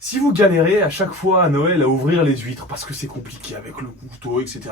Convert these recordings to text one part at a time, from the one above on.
Si vous galérez à chaque fois à Noël à ouvrir les huîtres parce que c'est compliqué avec le couteau, etc.,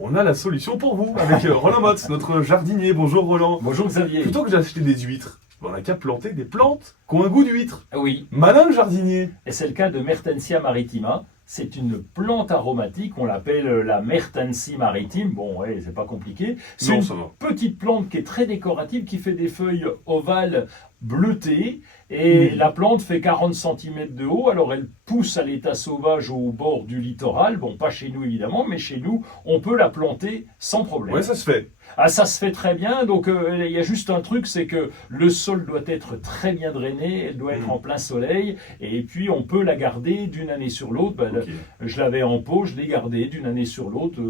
on a la solution pour vous avec Roland Motz, notre jardinier. Bonjour Roland. Bonjour Xavier. Plutôt que d'acheter des huîtres, on n'a qu'à planter des plantes qui ont un goût d'huître. Oui, Malin le jardinier. et c'est le cas de Mertensia maritima. C'est une plante aromatique, on l'appelle la Mertensie maritime. Bon, ouais, c'est pas compliqué. C'est Non, une ça va. petite plante qui est très décorative, qui fait des feuilles ovales bleutées. Et la plante fait 40 cm de haut. Alors elle pousse à l'état sauvage au bord du littoral. Bon, pas chez nous évidemment, mais chez nous, on peut la planter sans problème. Ouais, ça se fait. Ah, ça se fait très bien. Donc, il y a juste un truc, c'est que le sol doit être très bien drainé, elle doit être en plein soleil, et puis on peut la garder d'une année sur l'autre. Ok. Je l'avais en pot, je l'ai gardée d'une année sur l'autre,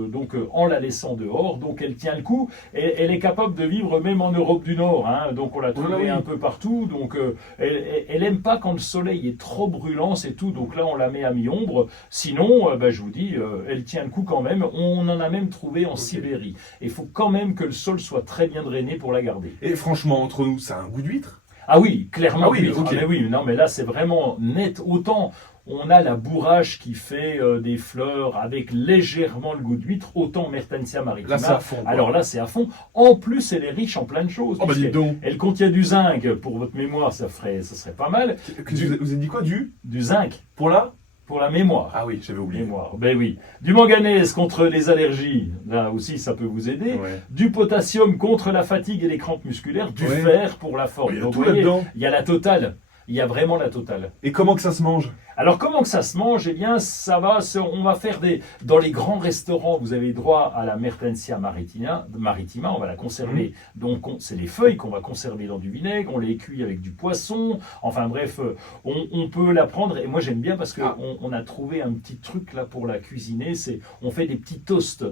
en la laissant dehors. Donc, elle tient le coup. Et elle est capable de vivre même en Europe du Nord. Hein. Donc, on l'a trouvée oui. un peu partout. Donc, elle aime pas quand le soleil est trop brûlant, c'est tout. Donc là, on la met à mi-ombre. Sinon, je vous dis, elle tient le coup quand même. On en a même trouvé en Sibérie. Il faut quand même que le sol soit très bien drainé pour la garder. Et franchement, entre nous, ça a un goût d'huître. Ah oui, clairement. Ah oui, oui. ok. Ah, mais oui, non, mais là, c'est vraiment net. Autant on a la bourrage qui fait des fleurs avec légèrement le goût d'huître, autant Mertensia maritima. Là, c'est à fond, quoi. Alors là, c'est à fond. En plus, elle est riche en plein de choses. Oh bah dis puisqu'elle- donc. Elle contient du zinc. Pour votre mémoire, ça serait pas mal. Vous avez dit quoi? Du zinc Pour là? pour la mémoire. Ah oui, j'avais oublié. Mémoire. Ben oui. Du manganèse contre les allergies. Là aussi, ça peut vous aider. Ouais. Du potassium contre la fatigue et les crampes musculaires. Du Ouais. fer pour la forme. Il y a Donc, tout vous voyez, là-dedans. il y a la totale. Il y a vraiment la totale. Et comment que ça se mange? Alors comment que ça se mange? Eh bien, on va faire dans les grands restaurants, vous avez droit à la Mertensia maritima, on va la conserver. Donc c'est les feuilles qu'on va conserver dans du vinaigre, on les cuit avec du poisson. Enfin bref, on peut la prendre. Et moi j'aime bien parce que on a trouvé un petit truc là pour la cuisiner. On fait des petits toasts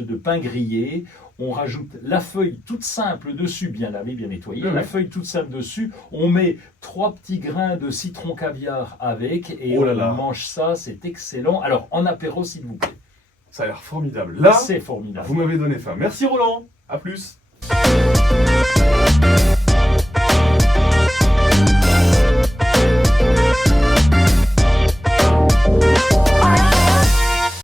de pain grillé. On rajoute la feuille toute simple dessus, bien lavée, bien nettoyée. Ouais. La feuille toute simple dessus. On met 3 petits grains de citron caviar avec et Oh là là. on mange ça. C'est excellent. Alors en apéro, s'il vous plaît. Ça a l'air formidable. Là, C'est formidable. vous m'avez donné faim. Merci Roland. À plus.